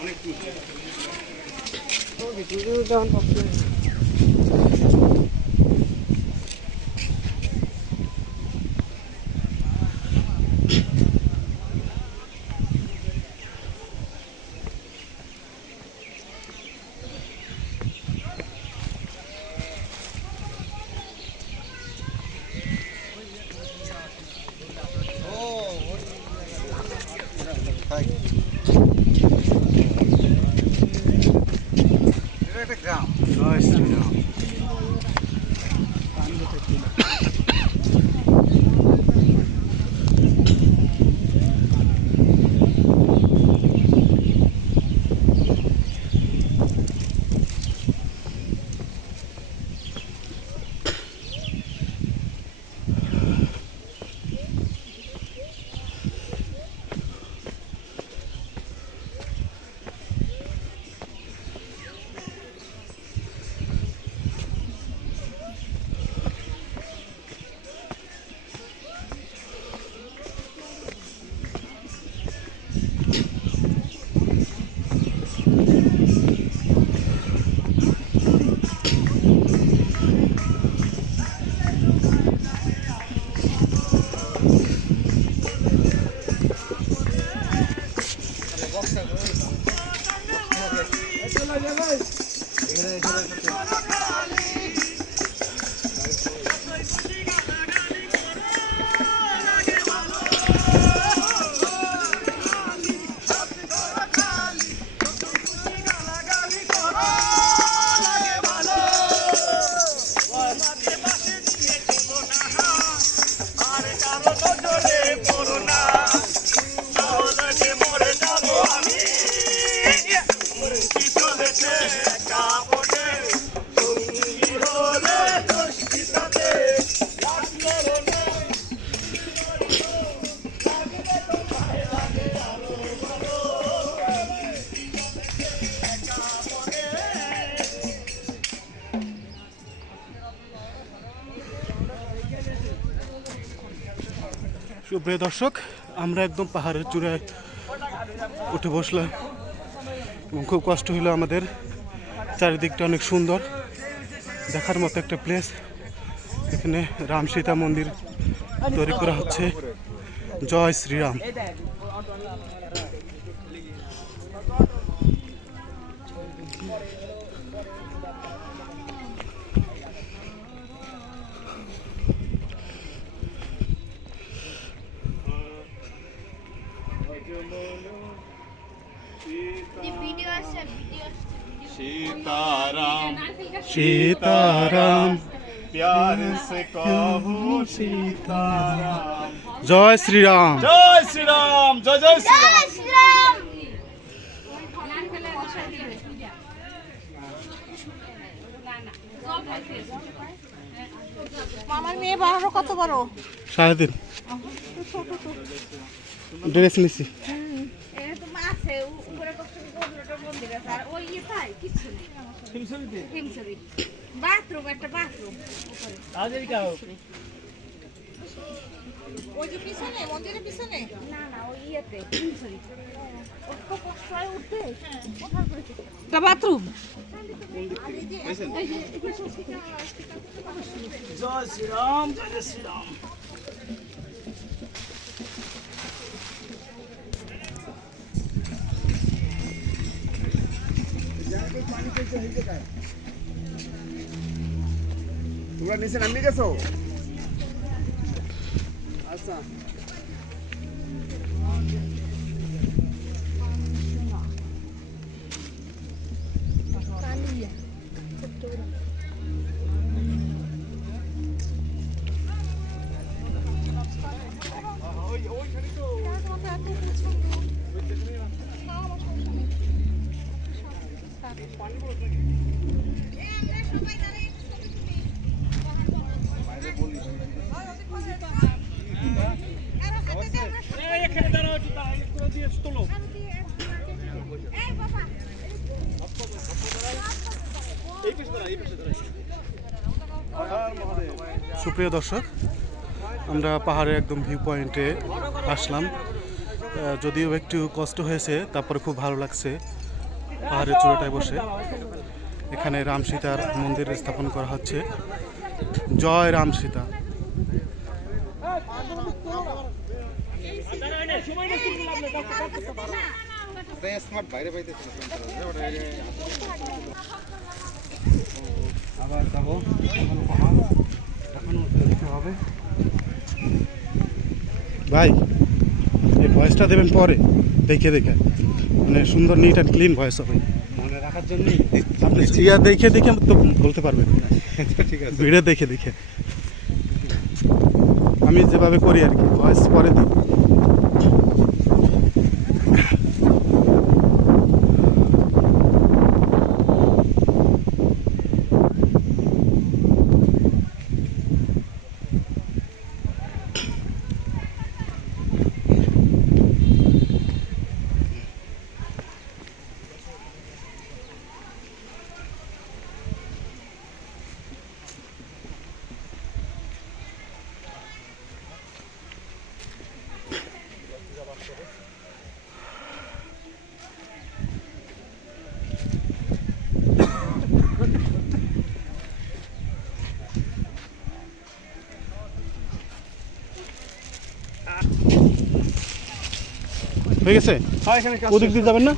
অনেক সুপ্রিয় দর্শক, আমরা একদম পাহাড়ের চূড়ায় উঠে বসলাম এবং খুব কষ্ট হলো আমাদের। চারিদিকটা অনেক সুন্দর, দেখার মতো একটা প্লেস এখানে রাম সীতা মন্দির তৈরি করা হচ্ছে। জয় শ্রীরাম। আসছে सीताराम সীতারাম प्यार से कहूँ सीताराम জয় শ্রীরাম जय श्री राम जय जय श्री राम জয় শ্রীরাম আমার মেয়ে বারো কত বড় সাড়ে তিন ড্রেস নিছি আছে উপরে বাথরুম। বাথরুম মন্দিরের পিছনে না না ওই ইয়েতে হিমছড়ি কত কষ্ট হয় উঠতে একটা তোমরা নিচে নামিয়ে গেছো আচ্ছা সুপ্রিয় দর্শক, আমরা পাহাড়ের একদম ভিউ পয়েন্টে আসলাম। যদিও একটু কষ্ট হয়েছে, তারপরে খুব ভালো লাগছে। পাহাড়ের চূড়াটায় বসে। এখানে রাম সীতার মন্দির স্থাপন করা হচ্ছে। জয় রাম সীতা। ভাই, এই ভয়েসটা দেবেন পরে, দেখে দেখে। মানে সুন্দর নিট অ্যান্ড ক্লিন ভয়েস হবে। মনে রাখার জন্য আপনি চেয়ার দেখে দেখে তো বলতে পারবেন ঠিক আছে। ভিডিও দেখে দেখে। আমি যেভাবে করি আর কি ভয়েস পরে দিই। এখানে কাজ ওদিক দিয়ে যাবেন না?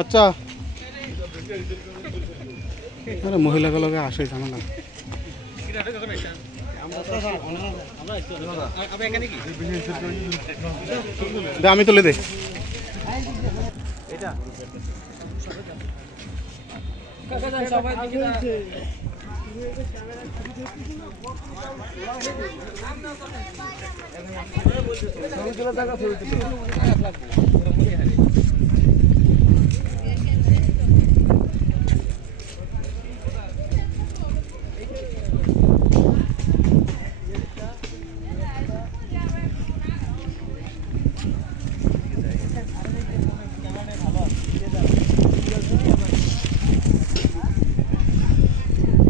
আচ্ছা। মহিলাগুলোকে আসে ঝামেলা আমি তুলে দে। যাই ভালো থাকে কোন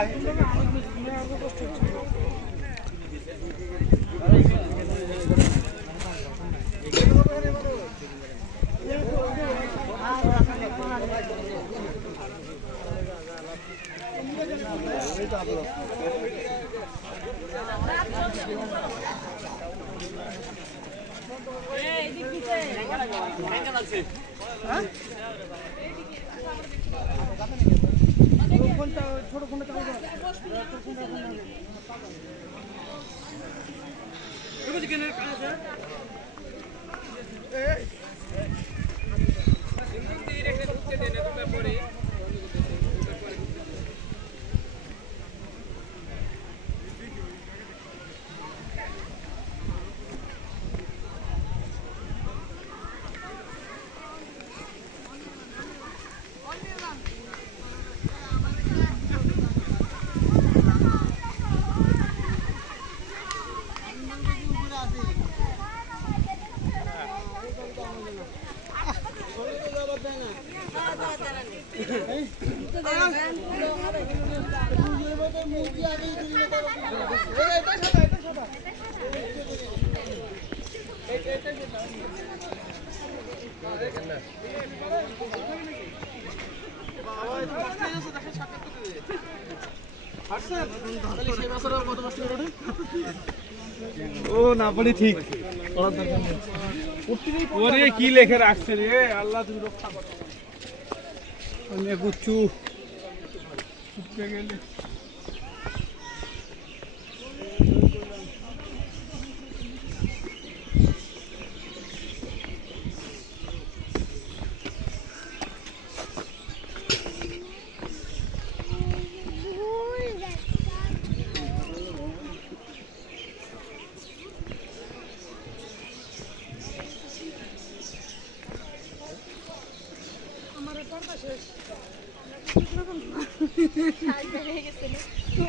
আপনি কোন প্রতিষ্ঠানে এখন এসে যে একটা কনসালটেন্সি ও এমরা এমরা ও না বলি ঠিক। ওরে কি লেখে রাখছে রে? আল্লাহ তুমি রক্ষা করো। গুচ্ছু। গেলে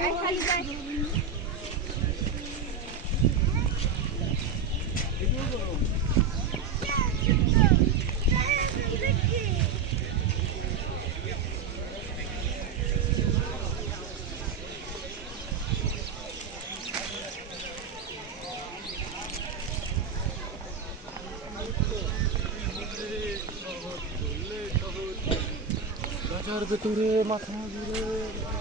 এই খালি যাই। এটা মাথা ঘর,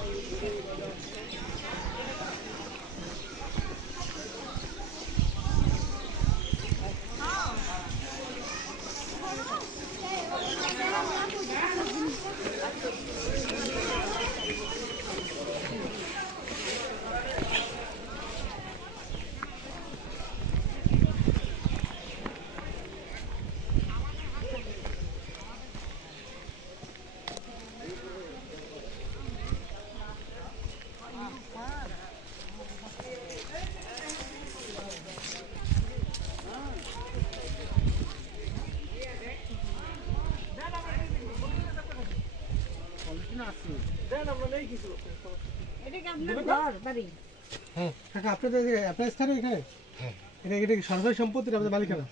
বাড়ি? কাকা আপনাদের আপনার স্থানে এখানে? এটা এটা কি সরকারি সম্পত্তি আপনাদের মালিকানা?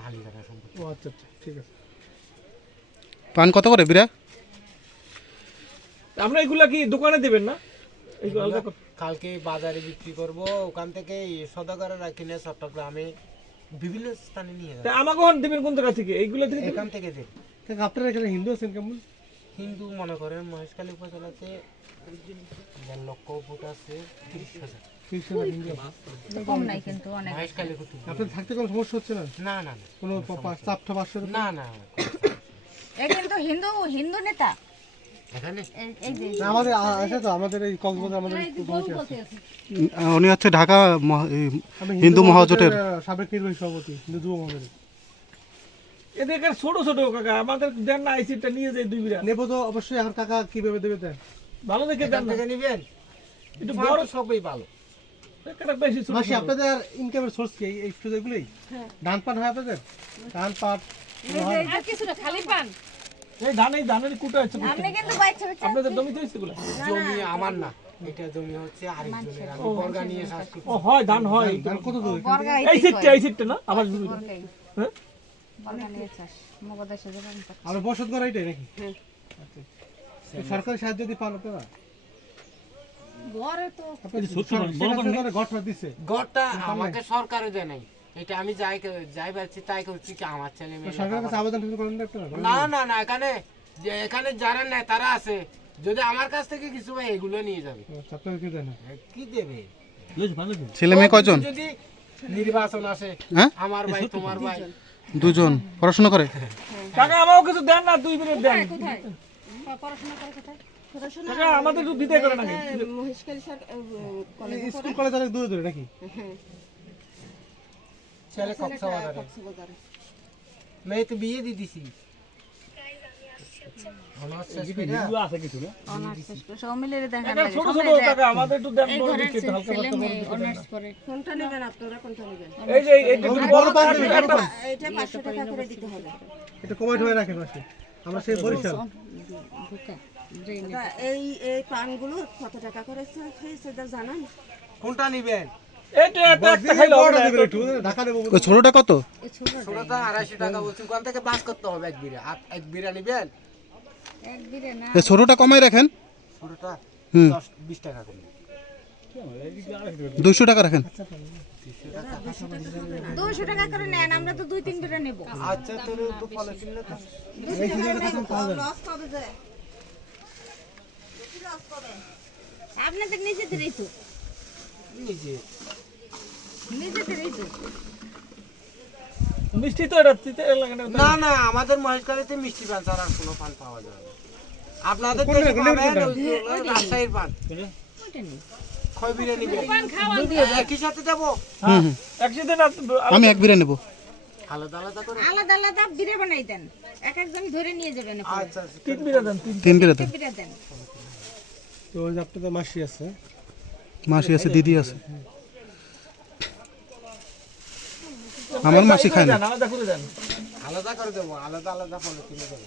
মালিকানা সম্পত্তি। ও আচ্ছা আচ্ছা ঠিক আছে। পান কত করে বিরা আমরা এগুলা কি দোকানে দেবেন না? কালকে বাজারে বিক্রি করব ওখান থেকে সদাগরেরা কিনে চট্টগ্রামে বিভিন্ন স্থানে নিয়ে তা যাবে। আমাকে হন দেবেন কোন জায়গা থেকে? এইগুলা থেকে দেবেন? এখান থেকে দেব। কাকা আপনারা এখানে হিন্দু আছেন কেমন? হিন্দু মনে করেন মহেশখালী উপজেলাতে দেড় লক্ষ ফুট আছে তিরিশ হাজার। তিরিশ হাজার হিন্দু আছে। কম নাই কিন্তু অনেক। মহেশখালী কুতুব থাকতে কোনো সমস্যা হচ্ছে না? না না কোনো চাপ টাপ আসছে না? না না এ কিন্তু হিন্দু হিন্দু নেতা। উনি হচ্ছে ঢাকা মহা- হিন্দু মহাজোটের সাবেক নির্বাহী সভাপতি হিন্দু যুব মহাজোটের। এদের এখানে ছোট ছোট কাকা আমাদের দেন না আইসিটা নিয়ে যায় দুই বিরা নেব তো অবশ্যই এখন কাকা কীভাবে দেবে দেন? ভালো দেখে দেন থেকে নিবেন? একটু বড় সবই ভালো। বেশি মাসি আপনাদের ইনকামের সোর্স কি? এই- এই সুযোগগুলোই ধান পান হয় আপনাদের? ধান পাট আর কিছু না খালি পান। এই ধান ধানের কুটো আছে আপনি কিন্তু বাচ্চা বাচ্চা আপনাদের এগুলা? জমি আমার না। এটা জমি হচ্ছে আরেকজনের। আমি বর্গা নিয়ে শ্বাস করছি ও হয় ধান হয়। ধান কত দূর? এই সিটটা এই সিটটা না? জমি হ্যাঁ? চাষ তো বসত করা এটাই নাকি? আচ্ছা। এই সরকারি সাহায্য যদি পান আপনারা বড় তো আপনাদের সরকার ঘর ফর দিচ্ছে ঘরটা আমাকে সরকারে দেয় নাই। এটা আমি যাই যাই পাচ্ছি তাই করছি কি আমার ছেলে মেয়ে আবেদন না না? না না এখানে এখানে যারা নেয় তারা আছে যদি আমার কাছ থেকে কিছু ভাই এগুলো নিয়ে যাবে। আচ্ছা, কি দেন না? কি দেবে? ছেলে মেয়ে কয়জন? যদি নির্বাচন আসে হ্যাঁ? আমার ভাই তোমার ভাই। দুজন। পড়াশোনা করে? কাকা আমাও কিছু দেন না দুই মিনিট দেন। পড়াশোনা করে কোথায়? কাকা আমাদের একটু দিতে করে নাকি? এই স্কুল কলেজ অনেক দূরে দূরে নাকি? ছেলে কক্সবাজারে। মেয়ে তো বিয়ে দিয়ে দিছি। বড় বড় বড় বড় হয়ে আমরা সেই বরিশাল। এই এই পানগুলো কত টাকা করে সেটা জানান? কোনটা নিবেন? ছোটটা কত? ছোটটা। আড়াইশো টাকা বলছি ওখান থেকে বাস করতে হবে এক বিরা এক বিরা নিবেন? ছোটটা কমাই রাখেন। হুম। দশ বিশ টাকা করে। দুইশো টাকা রাখেন। দুইশো টাকা করে নেন আমরা তো দুই তিন বিরে নেব। আচ্ছা তোর তো। আপনাদের নিজেদেরই নিজেদেরই মিষ্টি তো এটা না না আমাদের মহেশখালীতে মিষ্টি পান ছাড়া আর কোনো পান পাওয়া যায় না। আপনাদের দেশে পাবেন রাজশাহীর পান। বিরে একই সাথে দেবো? হুম হুম। একসাথে আমি এক বিরে নেব। আলাদা আলাদা করে? আলাদা আলাদা বিরে বানাই দেন। এক একজন ধরে নিয়ে যাবেন আচ্ছা আচ্ছা। তিন বিরা দেন তিন তিন দেন। দেন। তো ওই আপনাদের মাসি আছে। মাসি আছে দিদি আছে। আমার মাসি খায় না। আলাদা করে দেন। আলাদা করে দেবো আলাদা আলাদা দেবো।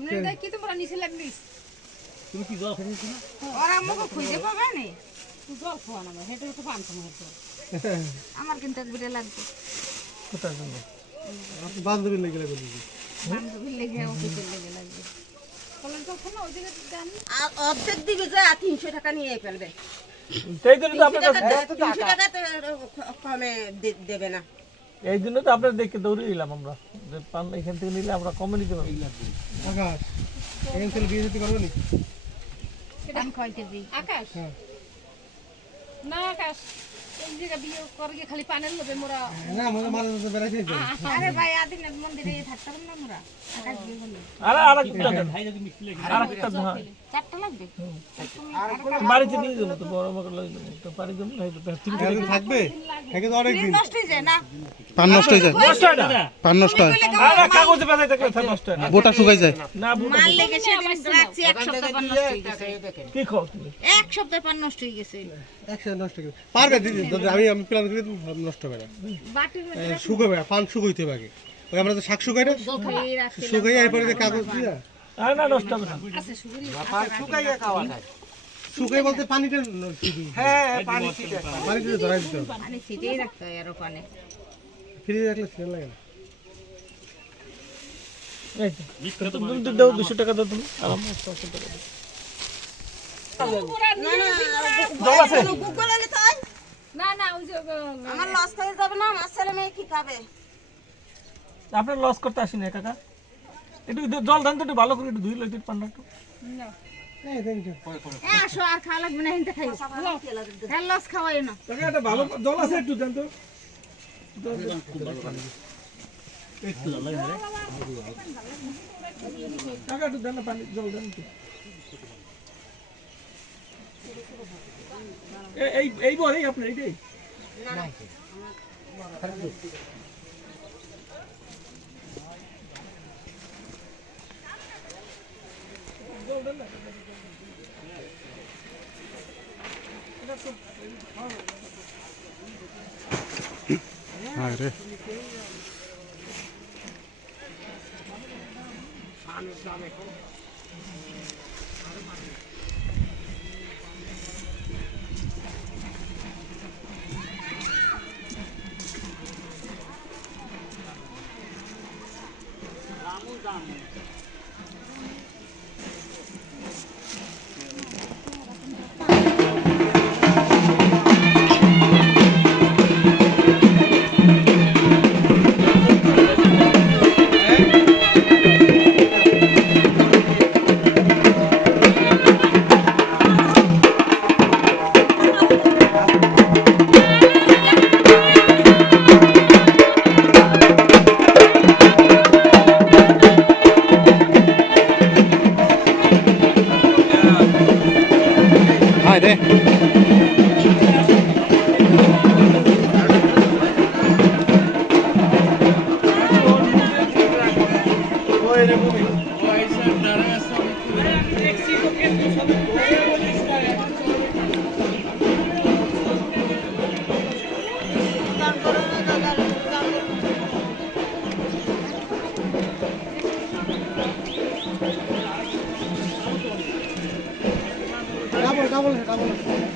না যায় কি খুঁজে পাবে না। জল না হেঁটে তো পান আমার কিন্তু লাগবে। বান্ধবীর লেগে লাগবে বান্ধবীর লেগে অফিসের লেগে লাগবে। আর অর্ধেক দিবে যায় তিনশো টাকা নিয়ে ফেলবে। সেই জন্য তো আপনার তিনশো টাকা তিনশো টাকা তো কমে দে- দেবে না। এই জন্য তো আপনার দেখে দৌড়ে নিলাম আমরা। যে পান এখান থেকে নিলে আমরা কমে নিতে পারব আকাশ এখান থেকে বিয়ে যেতে পারব নি? আমি খাইতে দিই আকাশ? হ্যাঁ। না আকাশ এই জায়গা বিয়ে করে গিয়ে খালি পানের লোভে মোরা না আমাদের মারা যেতে বেড়াইছে আরে ভাই আদিনাথ মন্দিরে না আকাশ বিয়ে আরে দেন আর একটা হ্যাঁ। চারটা লাগবে? বাড়িতে নিয়ে যাব তো বড় বড় লই তো বাড়ি যাব না তিন একদিন থাকবে? একে তো অনেক দিন। নষ্ট হয়ে যায় না? পান নষ্ট হয়ে যায়। পান নষ্ট হয় আরে কাগজে বেঁধে থাকলে থাকে নষ্ট হয় বোটা শুকাই যায়। না বুঝতে মাল লেগে সেদিন রাখছি এক সপ্তাহ পর নষ্ট হয়ে গেছে। কি খাও তুমি? এক সপ্তাহ পর নষ্ট হয়ে গেছে। একসাথে নষ্ট করে পারবে দিদি আমি আমি প্ল্যান করি নষ্ট হবে না। বাটির মধ্যে এ, শুকাবে পান শুকাইতে হবে আগে। আমরা তো শাক শুকাই না। শুকাই এরপরে কাগজ দিয়া আরে না নষ্ট হবে না। পান শুকাইয়া খাওয়া যায়। শুকাই বলতে পানিটা হ্যাঁ পানি ছিটে। পানিটা ধরাই দিতে হবে। ছিটেই রাখতে হয় আর ওখানে ফ্রিজে রাখলে ছিলেন লাগে না। এই তো। তো তুমি তো দাও দুশো টাকা দাও তুমি। আরাম পাঁচশো টাকা দাও। না না জল আছে গুগল এলে তাই না না ওই যে আহ, আমার লস করে যাবে না আমার ছেলে মেয়ে কি খাবে? আপনার লস করতে আসি না কাকা একটু জল দেন তো একটু ভালো করে একটু ধুই পান্ডা একটু। খাই। হ্যাঁ জল আছে একটু দেন তো। কাকা একটু দেন পানি জল দেন এ- এই এই বল এই আপনার এইটাই আরে হায় ডাবল ডাবল ডাবল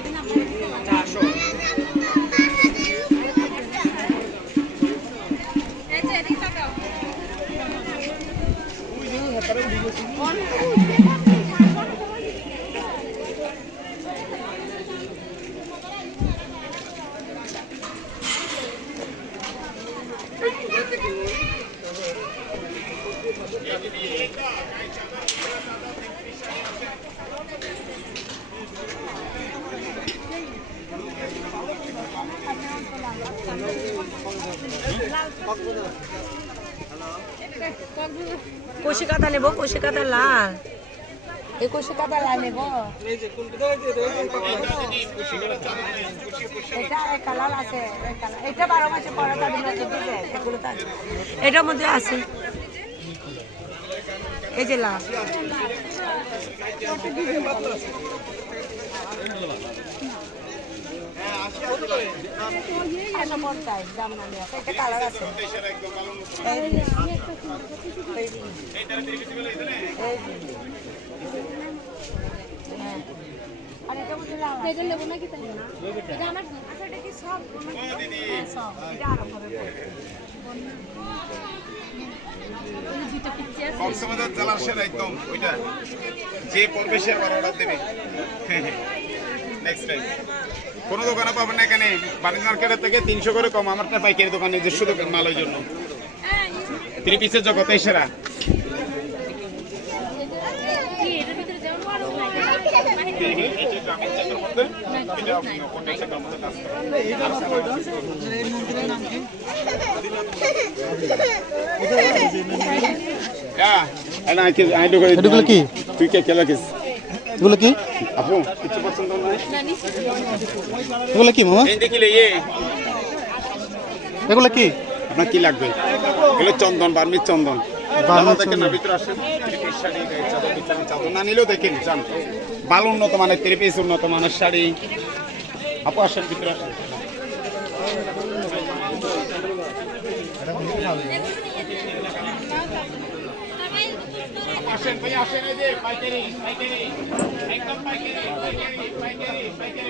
কষি কাটা নেব কষি কাটা লাল। এই কষি কাটা লাল নেব। এটার মধ্যে আছে। এই যে লাল। কক্সবাজার জেলার সেরা একদম ওইটা। যে পড়বে সে আবার অর্ডার দেবে। নেক্সট টাইম কোনো দোকানে পাবেন না এখানে। বাণিজ্য মার্কেটের থেকে তিনশো করে কম। আমারটা পাইকারি দোকান নিজস্ব দোকান মালের জন্য। থ্রি পিসের জগতে সেরা। কি? তুই কে কেলা কিস এগুলো কি? এগুলো কি মামা? দেখিলে এগুলো কি? আপনার কি লাগবে? এগুলো চন্দন বার্মির চন্দন। না নিলেও দেখেন চান ভালো উন্নত মানের থ্রি পিস উন্নত মানের শাড়ি। আপু আসেন ভিতরে আসেন। আসেন ভাই আসেন এই যে পাইকারি পাইকারি একদম পাইকারি পাইকারি পাইকারি পাইকারি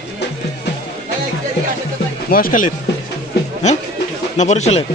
মহেশখালীর হ্যাঁ? না বরিশালের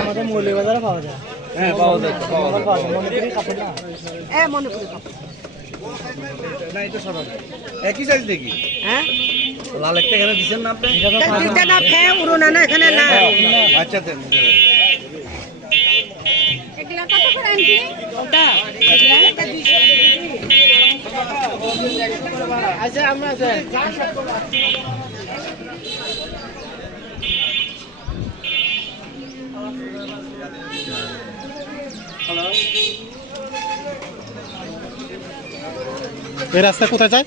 আমাদের মৌলিবাজারে পাওয়া যায়। হ্যাঁ পাওয়া যায় পাওয়া যায়। মনে কাপড় না? হ্যাঁ। একই সাইজ দেখি হ্যাঁ? লাল একটা এখানে দিচ্ছেন না আপনি? দুইটা না খেয়ে উড়ো না না এখানে না আচ্ছা দেন এগুলা কত করে আনটি ওটা? এগুলা এটা দুইশো আচ্ছা আমরা এই রাস্তা কোথায় যায়?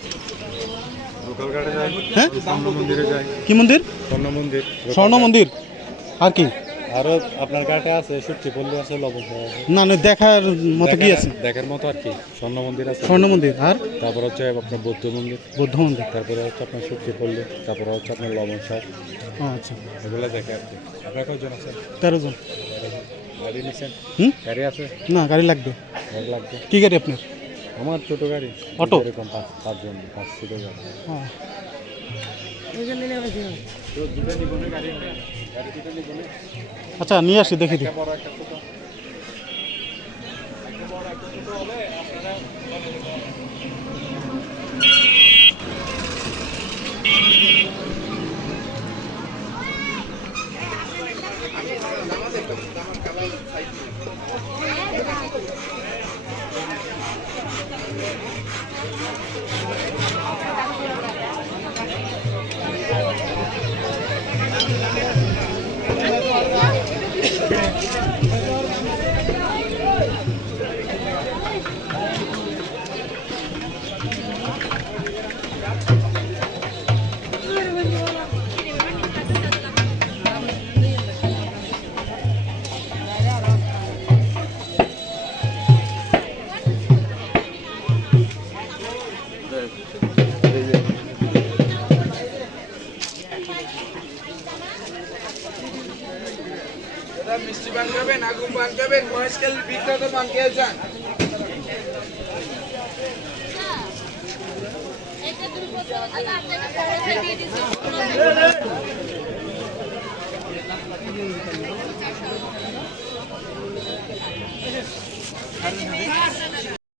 হ্যাঁ? স্বর্ণ মন্দিরে যায়। কি মন্দির? স্বর্ণ মন্দির স্বর্ণ মন্দির আর কি? আরও আপনার ঘাটে আছে সুটকি পল্লী আছে লবণ না না দেখার মতো কি আছে? দেখার মতো আর কি। স্বর্ণ মন্দির আছে। স্বর্ণ মন্দির আর? তারপর হচ্ছে আপনার বৌদ্ধ মন্দির। বৌদ্ধ মন্দির। তারপরে হচ্ছে আপনার সুটকি পল্লী। তারপরে হচ্ছে আপনার লবণ শাক। আচ্ছা। এগুলো দেখে আর কি। আপনার কয়জন আছে তেরো জন। গাড়ি নিছেন? হুম? গাড়ি আছে? না গাড়ি লাগবে। গাড়ি লাগবে। কি গাড়ি আপনার? আমার ছোট গাড়ি। অটো? এরকম পাঁচ পাঁচজন পাঁচ সিটের গাড়ি। হ্যাঁ। আচ্ছা নিয়ে আসি দেখি দিই। খাবেন মহেশখালী বিখ্যাত পান খেয়ে যান